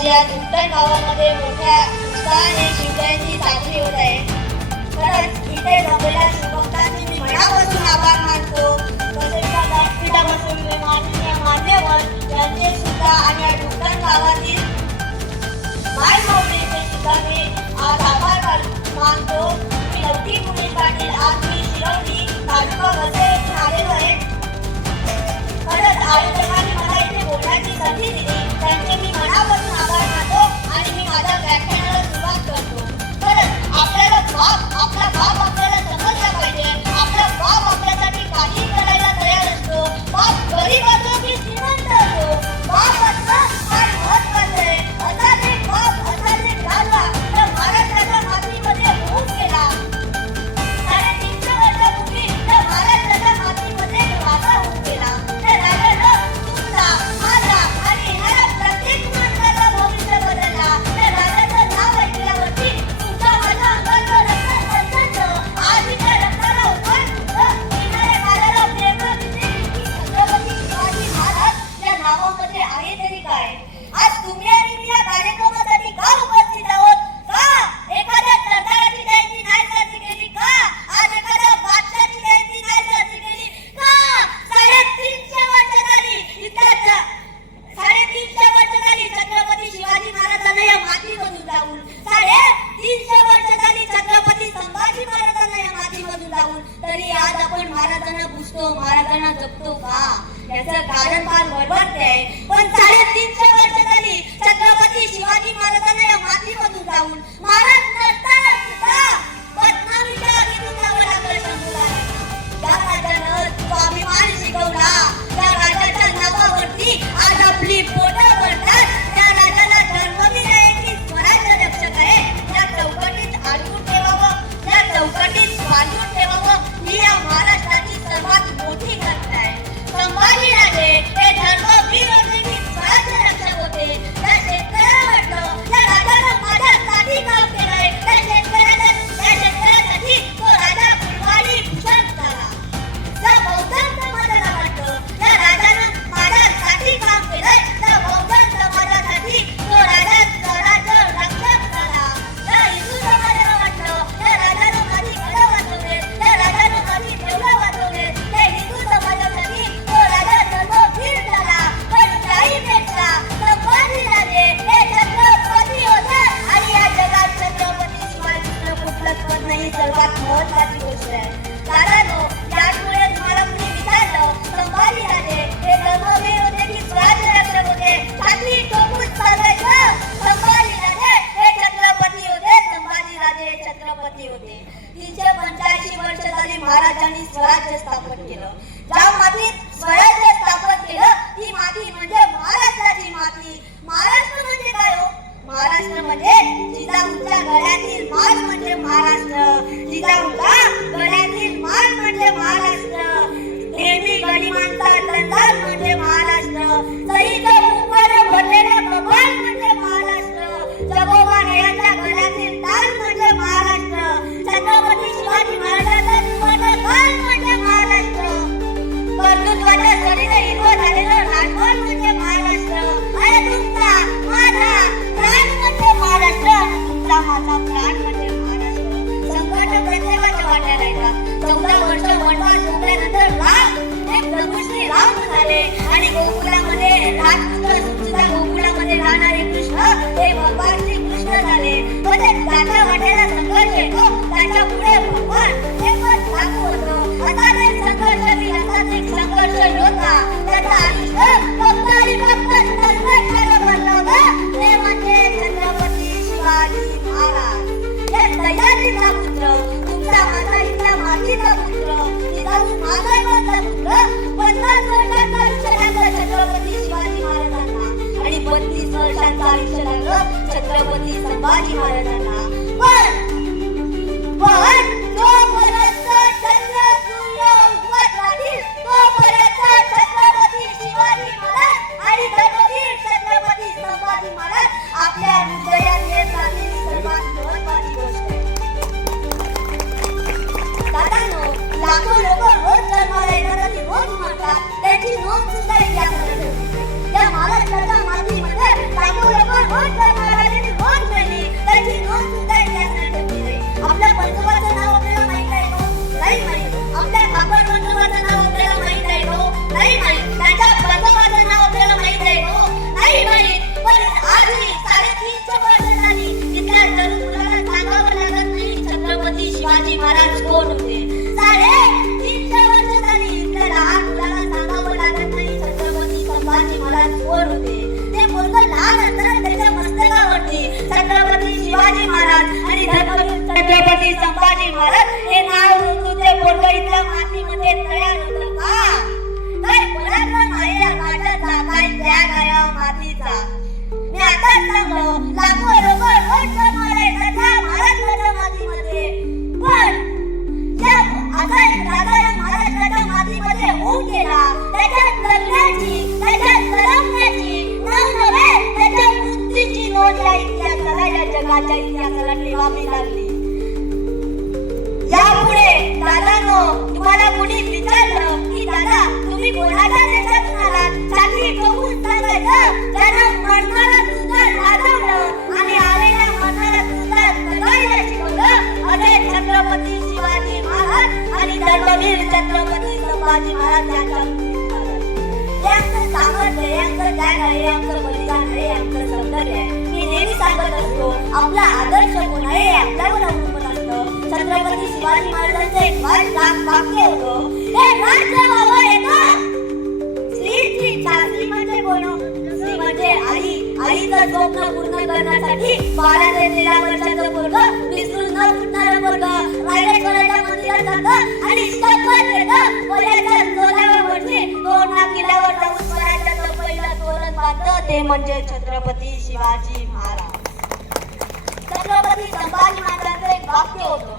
आज या दुर्गम गावामध्ये मोठ्या उत्साहाने शिवजयंती साजरी होत आहे. खरंच इथे जमलेल्या शिवभक्तांचे मी मनापासून आभार मानतो. तसेच या व्यासपीठापासून माननीय मान्यवर यांचे सुद्धा आणि या दुर्गम गावातील मायमाऊलींचे सुद्धा मी आज आभार मानतो. मी लवकी पुणे पाटील आज मी शिरवली तालुका वसई येथून आलेलो आहे. खरंच आयोजकांनी मला इथे बोलण्याची संधी दिली त्यांचे मी मनापासून आभार मानतो आणि मी माझ्या व्याख्यानाला सुरुवात करतो. खरंच आपल्याला आपला बाप आपल्याला समजला पाहिजे. आपला बाप आपल्यासाठी काही करायला तयार असतो. बाप गरीब असो की श्रीमंत असो, बाप असणं फार महत्त्वाचं आहे. असाच एक बाप असाच एक राजा त्या महाराष्ट्राच्या मातीमध्ये होऊन गेला. 350 वर्षापूर्वी त्या महाराष्ट्राच्या मातीमध्ये राजा होऊन गेला. त्या राजानं तुमचा माझा आणि येणाऱ्या प्रत्येक माणसाचा भविष्य बदलला. त्या राजाचं नाव ऐकल्यावरती तुमच्या माझ्या अंगाचं रक्त सळसळतं. आज त्या रक्ताला उभं येणाऱ्या काळाला प्रेरणा देते की छत्रपती शिवाजी महाराज या नावामध्ये आहे तरी काय. आज तुम्ही आणि मी या कार्यक्रमासाठी का उपस्थित आहोत? का एखाद्या सरदाराची जयंती नाही साजरी केली? का आज एखाद्या बादशाहाची जयंती नाही साजरी केली? का 350 वर्ष झाली इतिहास 350 वर्ष झाली छत्रपती शिवाजी महाराजांना या मातीमधून जाऊन 350 वर्ष झाली छत्रपती संभाजी महाराजांना या मातीमधून जाऊन तरी आज आपण महाराजांना पुजतो, महाराजांना जपतो का? याचं कारण फार बडबडते आहे. पण 350 वर्ष झाली छत्रपती शिवाजी महाराजांना या मातीमधून जाऊन महाराज नसताना सुद्धा बदनामीच्या आगीतून जावं लागलं शंभूला. त्या राजानं स्वाभिमान शिकवला. त्या राजाच्या नावावरती आज आपली पोटं भरतात. त्या राजाला जन्मदिन आहे की स्वराज्य रक्षक आहे या चौकटीत अडकून ठेवावं, या चौकटीत बांधून ठेवावं ही या महाराष्ट्राची सर्वात मोठी घटना आहे. संभाजी राजे हे धर्मवीर होते की स्वराज्य रक्षक होते? त्या शेतकऱ्याला वाटलं त्या राजानं माझ्यासाठी काम केलंय. त्या शेतकऱ्यासाठी तो राजा फुलवाडी भूषण झाला. त्या बौद्ध समाजाला वाटलं त्या राजानं माझ्यासाठी काम केलंय. त्या बौद्ध समाजासाठी तो राजा स्वराज्य रक्षक झाला. त्या हिंदू समाजाला वाटलं त्या राजानं माझी घरं वाचवले, त्या राजानं माझी देवळं वाचवले. त्या हिंदू समाजासाठी तो राजा धर्मवीर झाला. पण त्याहीपेक्षा संभाजी राजे हे छत्रपती होते आणि या जगात छत्रपती शिवाजीचं कुठलंच पद नाही. सर्वात महत्त्वाची गोष्ट आहे. कारण यामुळे तुम्हाला मी विचारलं संभाजी राजे हे धर्मवीर होते की स्वराज्य रक्षक होते? खात्री ठोकून सांगायचं संभाजी राजे हे छत्रपती होते. संभाजी राजे हे छत्रपती होते. 385 वर्ष झाली महाराजांनी स्वराज्य स्थापन केलं. ज्या मातीत स्वराज्य स्थापन केलं ती माती म्हणजे महाराष्ट्राची माती. महाराष्ट्र म्हणजे काय हो? महाराष्ट्र म्हणजे जिजाऊच्या गळ्यातील माळ म्हणजे महाराष्ट्र. जिजाऊच्या गळ्यातील माळ म्हणजे महाराष्ट्र. नेहमी गनिमांचा टंकार म्हणजे महाराष्ट्र. सईचं मुखानं भरलेलं कपाळ म्हणजे महाराष्ट्र. जगोबारायांच्या गळ्यातील ताल म्हणजे महाराष्ट्र. छत्रपती शिवाजी महाराजांचा जीवनकाळ म्हणजे महाराष्ट्र. कर्तृत्वाच्या सरीने हिरवं झालेलं राजवाड म्हणजे महाराष्ट्र. आणि तुमचा माझा प्राण म्हणजे महाराष्ट्र. आणि तुमचा माझा प्राण म्हणजे महाराष्ट्र. संकट प्रत्येकाच्या वाट्याला येतात. 14 वर्ष वनवास भोगल्यानंतर राम हे प्रभू श्री राम झाले आणि गोकुळामध्ये राजपुत्र सुचिता गोकुळामध्ये राहणारे कृष्ण हे भगवान श्री कृष्ण झाले. म्हणजे त्याच्या वाट्याला संघर्ष येतो त्याच्या पुढे भगवान हे पण लागू होतं. असाच एक संघर्षवी असाच एक संघर्ष योद्धा त्याचं आयुष्य फक्त आणि फक्त संघर्षाला भरलं होतं ते म्हणजे छत्रपती शिवाजी महाराज. हे सह्याद्रीचा पुत्र, तुमचा माझा इथला मातीचा पुत्र, जिजाऊ महाराजांचा पुत्र 50 वर्षांचं आयुष्य लागलं छत्रपती शिवाजी महाराजांना आणि 32 वर्षांचं आयुष्य लागलं छत्रपती संभाजी महाराजांना. पण तोपर्यंत चंद्र सूर्य उगवत राहील तोपर्यंत छत्रपती शिवाजी महाराज आणि धर्मवीर छत्रपती संभाजी महाराज आपल्या हृदयात येत राहतील. सर्वात महत्त्वाची गोष्ट आहे. दादांनो, लाखो लोक रोज जन्माला येतात आणि रोज मरतात. त्याची नोंद सुद्धा इतिहासाला ठेवली. या महाराष्ट्राच्या मातीमध्ये लाखो लोक रोज छत्रपती संभाजी महाराज हे नाव तुझे पोरग इथल्या मातीमध्ये तयार होतं का? काय पराक्रम आहे या माटाचा, काय त्याग आहे या मातीचा. मी आता सांगलो लाखो लोक रोज जन्माला येतात महाराष्ट्राच्या मातीमध्ये, पण आता एक राजा या महाराष्ट्राच्या मातीमध्ये होऊन गेला. त्याच्यात जगण्याची, त्याच्यात करमण्याची, नवनवे त्याच्या मृत्यूची नोंद या इतिहासाला, या जगाच्या इतिहासाला ठेवावी लागली. यापुढे दादानो तुम्हाला कोणी विचारलं की दादा तुम्ही कोणाच्या देशातून आलात, छाती ठोकून सांगायचं ज्यानं मरणाला सुद्धा लाजवलं आणि आलेल्या मरणाला सुद्धा जगायला शिकवलं, असे छत्रपती शिवाजी महाराज आणि धर्मवीर छत्रपती संभाजी महाराज यांच्या यांचं सामर्थ्य, यांचं त्याग आहे, यांचं बलिदान आहे, यांचं सौंदर्य आहे. मी नेहमी सांगत असतो आपला आदर्श कोण आहे आपल्यावर अवलंबून असतं. छत्रपती शिवाजी महाराजांचं एक वाक्य होतं, हे राज्य व्हावं येतं स्त्रीची इच्छा. स्त्री म्हणजे कोण? स्त्री म्हणजे आई. आईचं स्वप्न पूर्ण करण्यासाठी 12 ते 13 वर्षाचं पोरगं विसरून न फुटणारं पोरगं रायरेश्वराच्या मंदिरात जातं आणि शपथ घेतं वयाच्या 16व्या वर्षी तोरणा किल्ल्यावर जाऊन स्वराज्याचं पहिलं तोरण बांधतं, ते म्हणजे छत्रपती शिवाजी महाराज. छत्रपती संभाजी महाराजांचं एक वाक्य होतं,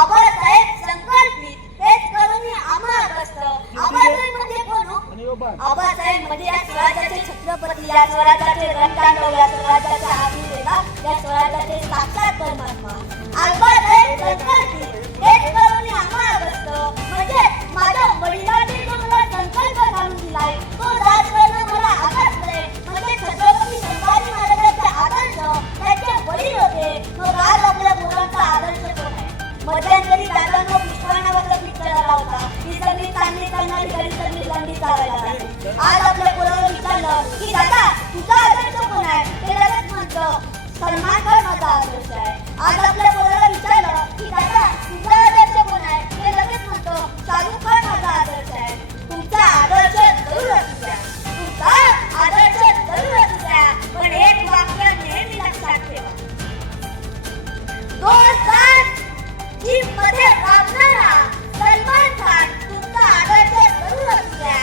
आबासाहेब संकल्पित हेच करून आम्हा असतं. आबासाहेब म्हणजे कोण? आबासाहेब म्हणजे या स्वराज्याचे छत्रपती, या स्वराज्याचे रणतांडव, या स्वराज्याचा आदिदेवा, या स्वराज्याचे साक्षात परमात्मा. आबासाहेब संकल्पित हेच करून आम्हा असतं म्हणजे माझ्या वडिलांनी जो मला संकल्प घालून दिलाय तो राजकारण मला आदर्श म्हणजे छत्रपती संभाजी महाराजांचे आदर्श त्यांचे वडील होते. मग आज आपल्या मुलांचा आदर्श कोण आहे? मध्यंतरी दादांना पुष्पा नावाचा पिक्चर आला होता, ही सगळी चांगली चालणारी गडी सगळी लंडी चालायला लागली. आज आपल्या पोराला विचारलं की दादा तुझा आदर्श कोण आहे, ते लगेच म्हणतं सलमान खान माझा आदर्श आहे. आज आपल्या पोराला विचारलं की दादा तुझा आदर्श कोण आहे, ते लगेच म्हणतं शाहरुख खान माझा आदर्श आहे. तुमचा आदर्श जरूर असू द्या, तुमचा आदर्श जरूर असू द्या, पण एक वाक्य नेहमी लक्षात ठेवा, 2000 मध्ये राबणारा सलमान खान तुमचा आदर्श जरूर असू द्या.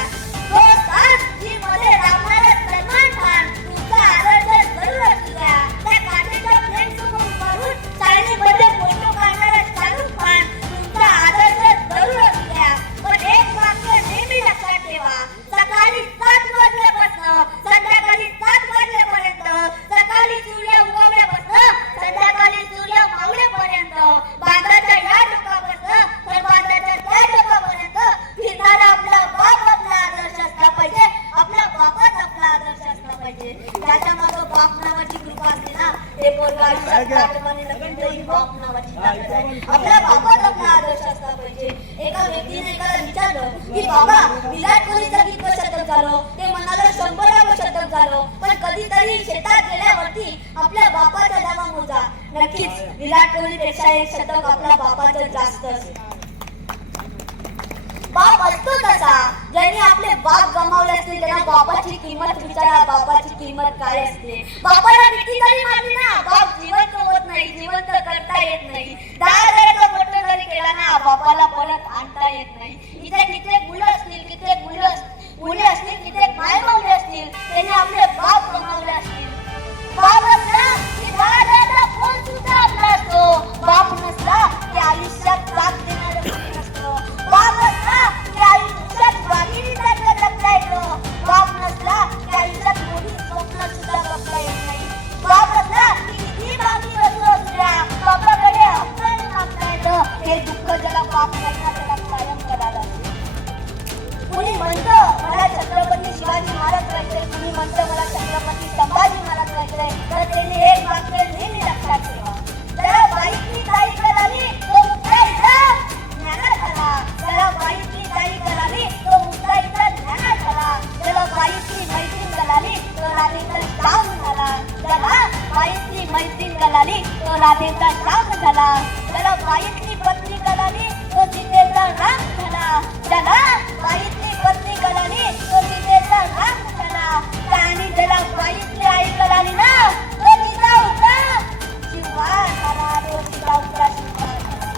2000 मध्ये राबणारा सलमान खान तुमचा आदर्श जरूर असू द्या. त्या काठीच्या फ्रेंडसमोर उभारून चाळणीमध्ये फोटो काढणारा शाहरुख खान तुमचा आदर्श जरूर असू द्या. पण एक वाक्य नेहमी लक्षात ठेवा, सकाळी 7 वाजल्यापासून संध्याकाळी 7 वाजल्यापर्यंत, सकाळी सूर्य उगवल्यापासून संध्याकाळी सूर्य मावळेपर्यंत, बांधाच्या या टोकापासून तर बांधाच्या त्या टोकापर्यंत फिरणारा आपला बाप आपला आदर्श असला पाहिजे. आपला बापच आपला आदर्श असला पाहिजे. त्याच्या मागं बाप नावाची कृपा असते ना, ते पोरगं आयुष्यात आठवणी नवीन तरी बाप नावाची ताकद आहे. आपला बापच आपला आदर्श असला पाहिजे. एका व्यक्तीने एकाला विचारलं की बाबा विराट कोहलीचं किती शतक झालं, ते म्हणाला 100 शतक झालं, पण कधीतरी शेतात गेल्यावरती आपल्या बापाचा धावा मोजा. नक्कीच विराट कोहलीपेक्षा एक शतक आपल्या बापाचं जास्त असेल. बाप असतो तसा, ज्यांनी आपले बाप गमावले असतील त्यांना बापाची किंमत विचारा, बापाची किंमत काय असते. बापाला मिठी जरी मारली ना, बाप जिवंत होत नाही, जिवंत करता येत नाही. 10,000चा फोटो जरी केला ना, बापाला परत आणता येत नाही. इथे कित्येक मुलं असतील, कित्येक मुले असतील, कित्येक मायबावले असतील, त्यांनी आपले बाप गमावले असतील. बाप असला की 10,000चा फोन सुद्धा आपला असतो. बाप नसला की आयुष्यात साथ देणारं कोणी नसतं. बाप असला की आयुष्यात वाघिणीसारखं जगता येतं. बाप नसला की आयुष्यात मोठी स्वप्न सुद्धा बघता येत नाही. बाप असला की किती बाकी वस्तू असू द्या, बापाकडे हक्काने मागता येतं. हे दुःख ज्याला बाप नाही त्याला कायम करायला लागते. कुणी म्हणतं मला छत्रपती शिवाजी महाराज व्हायचंय, कुणी म्हणतं मला छत्रपती संभाजी महाराज व्हायचंय, तर त्यांनी एक वाक्य नेहमी लक्षात ठेवा, जरा बाईकनी गाडी करावी तो मुक्ताईचा ज्ञानात आला. जरा बाईकनी गाडी करावी तो मुक्ताईचा ज्ञानात आला. जरा बाईकनी मैत्रीण करावी तो राधेचा श्रावण झाला. जरा बाईकनी मैत्रीण करावी तो राधेचा श्रावण झाला. जरा बाईकनी पत्नी करावी तो सीतेचा राम झाला. जरा बाईकनी पत्नी करावी तो सीतेचा राम झाला. आणि जरा बाईकनी आई करावी ना तो तिचा उतरा शिवाय झाला, तो तिचा उतरा शिवाय झाला.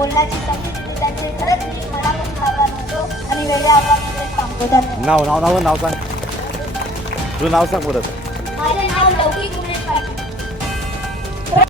बोलण्याची संधी दिली त्यांचे खरंच मी मनापासून आभार मानतो आणि वेगळ्या आभारामध्ये सांगतो. धन्यवाद. नाव सांग तुझं नाव सांग परत. माझे नाव लौकिक